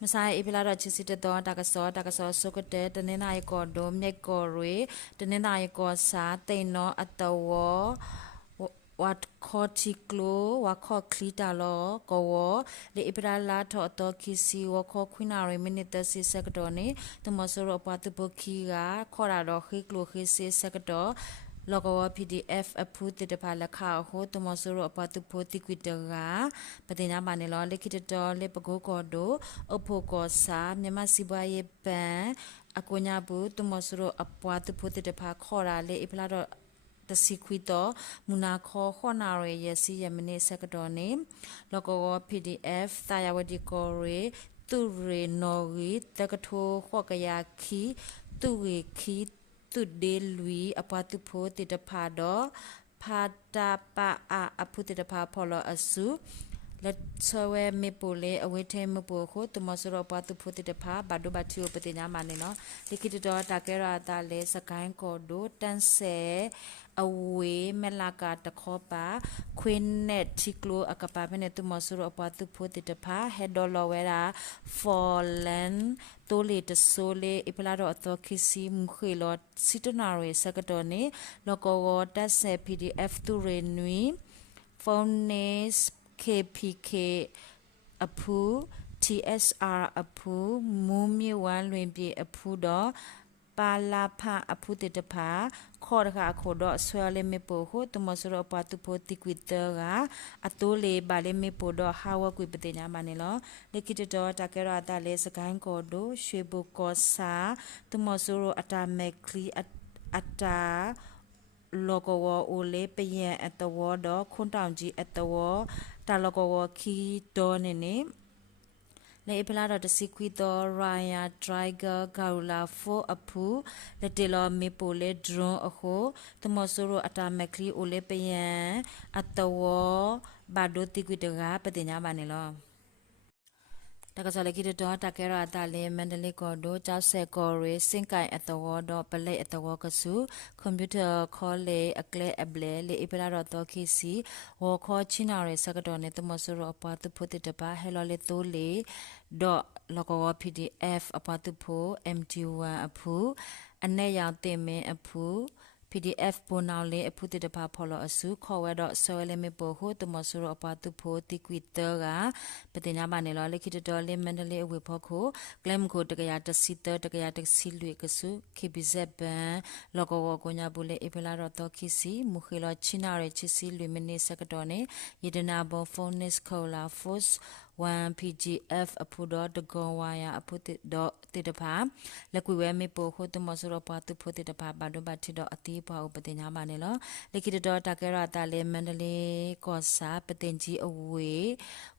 Masai ipilaro chisita don takaso sokote tanina iko do meko rui tanina iko sa teno atawo wat kotiklo wako klita lo kowo le ipirala to to kisi wako kwinare minute si sekdoni tomosoro patu bokiga koraro hiklo hisi sekdo logo PDF အဖူးတတပါလက်ခါဟိုတမဆရအပတူဖိုတိကွီတရာပတိနာမနေလောလက်ခိတတော်လက်ပကိုကောဒိုအဖို့ကောစာမြမစီပွားရေးပန်အကိုညာဘူးတမဆရအပွားတူဖိုတိတပါခေါ်ရာလေအပလာတော့တစီခွီတော့မူနာခေါ်ခေါနာရရဲ့စီယမနေစကတော်နေလောကော PDF တာယာဝဒီကိုရေသူရေနော်ရီတကထိုခေါ်ကရခီသူရေခီตุเดลุยอปาตุโพติตพาดอพาตาปาอาอพุติตพาพอลอสุและเชเวเมโปเลอเวเทมโปโคตุมอสรปาตุโพติตพาบาดุบาทิโอปติญามาเนเนาะลิกิตดอตาเกราตาเลสกายโกโดตันเซอเวเมลากาตะขอปาควินเนตทิกโลอากาปาเปเนตุมอสรปาตุโพติตพาเฮดอลเวราฟอลเลนတိုလေတဆိုလေအပလာတော့အတော်ခစီမခွေလောစီတနာရေစကတော်နေလောကောတက်ဆဲ PDF သူရေနွီဖုန်းနေ KPK အဖူ TSR အဖူမူမီဝမ်လွင်ပြေအဖူတော့ပါလာဖအဖူတတဖာခေါ်ရခါခေါ်တော့ဆွဲလေမေပိုဟိုတမစရပတူပိုတိကွီတကအတိုးလေပါလေမေပိုတော့ဟာဝကွီပတိညာမနေလောလက်ကိတတော်တကရတာလေစကိုင်းကောတို့ရွှေဘုကောစာတမစရအတာမက်ကလီအတာလောကဝအိုလေပယံအတဝတော့ခွန်တောင်ကြီးအတဝတာလောကဝခီတော်နေနေလေပလာတော့တစီကွီတော့ရိုင်ယာဒရိုင်ဂါဂါလာဖိုအဖူလက်တလောမေပိုလေဒရွန်အခုတမဆူရအတာမက်ကလီအိုလေပယံအတဝဘာဒိုတိကွီတကပတိညာပါနေလောတကစားလေကိတော့တကရတာလေမန္တလေးကောဒိုကြောက်ဆက်ကောရေစင်ကိုင်အတဝတော့ပလက်အတဝကစုကွန်ပျူတာခေါ်လေအကလဲအဘလဲလေအပလာတော့ခီစီဝခေါ်ချင်းနာရေစကတော့နေတမဆူရအပတ်ဖို့တတပါဟဲလောလေတိုးလေတော့လောကဝ PDF အပတ်ဖို့ MT1 အဖူအနေရောက်တင်မင်းအဖူPDF ပေါ်နောက်လေအဖုတတပါဖော်လို့အစုခေါ်ဝဲတော့ဆွဲလေမေပိုဟိုတမဆူရအပတူဖို့တိကွီတာကပတိညာမနေလောလက်ခိတတော်လေမန္တလေးအဝေဖို့ကိုကလမ်ကိုတကရတစီတတကရတစီလွေကစု KBZ ဘန်လောကဝကိုညာဘူးလေအပလာတော့ခီစီမူခီလောချီနာရချီစီလွေမနေစကတော့နေယဒနာဘောဖုန်းနစ်ခေါလာဖော့1 PGF အဖူတော့တကွန်ဝါယာအဖူတော့တေတဖာလက်ကွေဝဲမေပိုဟိုတမဆရပါတူဖိုတေတဖာဘာဒိုဘတ်တီတော့အတီးပွားဥပတင်ညာမနေလောလက်ကိတော့တကရတာလေမန္တလေးကောစာပတင်ကြီးအဝေ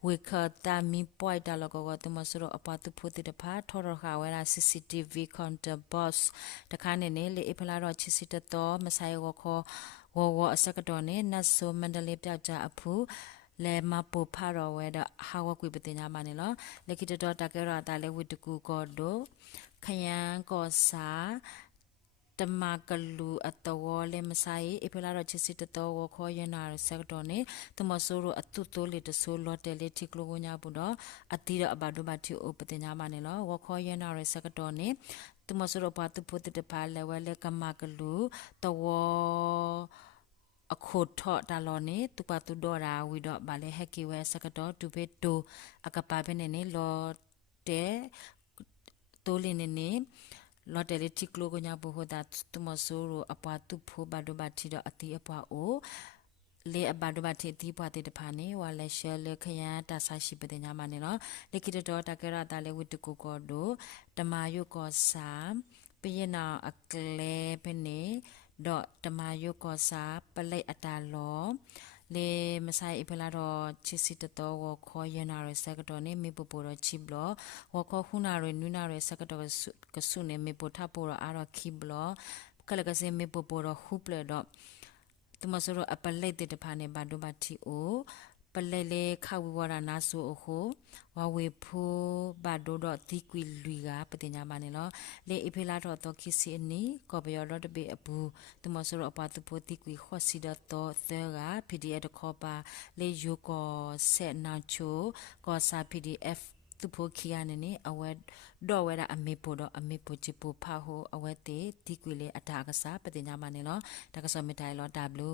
ဝေခတာမီပွိုက်တာလောကောတမဆရအပတူဖိုတေတဖာထော်ရခါဝဲလာ CCTV counter boss တခါနေနေလေအဖလာတော့ချစ်စစ်တော့မဆိုင်ဝခေါ်ဝအစကတော့နေနတ်ဆိုမန္တလေးပြောက်ကြအဖူလေမပိုဖာရောဝဲတော့ဟာဝကွေပတင်ညာမနေလောလက်ကိတော့တကရတာလေဝိတကူကောဒိုခယန်ကောစာတမကလူအတဝလေမဆိုင်အဖလာတော့ချစ်စစ်တော်ဝခေါ်ရနာဆက်တော့နေတမဆိုးရအတုတိုးလေတဆိုးလော်တယ်လေတိကလိုညာဘူးတော့အတီတော့အဘဒိုဘတီအိုပတင်ညာမနေလောဝခေါ်ရနာရဆက်တော့နေတမဆိုးရပါတူဖို့တပါလေဝဲလေကမကလူတဝအခုထော့တာလောနေတူပါတူဒေါ်ရာဝီတော့ဗာလေဟက်ကီဝဲစကတော့တူဘေတိုအကပါပဲနေလောတဲတိုးလင်းနေလော်တယ်တီကလိုကညာဘောဒါတူမဆိုးရအပွားတူဖိုဘာဒိုဘတီတော့အတီအပွားအိုလေအဘာဒိုဘတီတီပွားတဲ့တဖာနေဝါလဲရှယ်လေခရန်တာဆာရှိပတဲ့ညာမနေနော်လေကိတော့တကရတာလေဝတ္တကိုကောဒိုတမာယုကောစာပြင်းနာအကလဲပဲနေတော့တမယုကောစာပလိတ်အတာလောလေမဆိုင်အဖလာတော့ချစ်စစ်တော်ဝခေါ်ရနာရစကတော့နေမေပပိုတော့ချိဘလဝခေါ်ခုနာရနွနာရစကတော့ကဆုနေမေပထပိုတော့အာရခိဘလကလကစမေပပိုတော့ဟုပလတော့တမစရအပလိတ်တဲ့တဖာနေဘာဒိုဘတီအိုပလဲလေခဝဝရနာဆိုအခုဝဝေဖိုဘာဒိုတော့တီကွီလူကပတင်ညာမနေလောလေအဖေလာတော့ခီစီနီကောဘယောတော့တပေအဘူးတမဆိုရအပတူပိုတီကွီခော့စီဒတော့သဲက PDF တခေါ်ပါလေယိုကောဆက်နာချိုကောစာ PDF tu pho kia ne awe do we da ame po do ame po chi po pha ho awe te ti kwi le ata ka sa patinya ma ne lo ta ka so mi dai lo da blu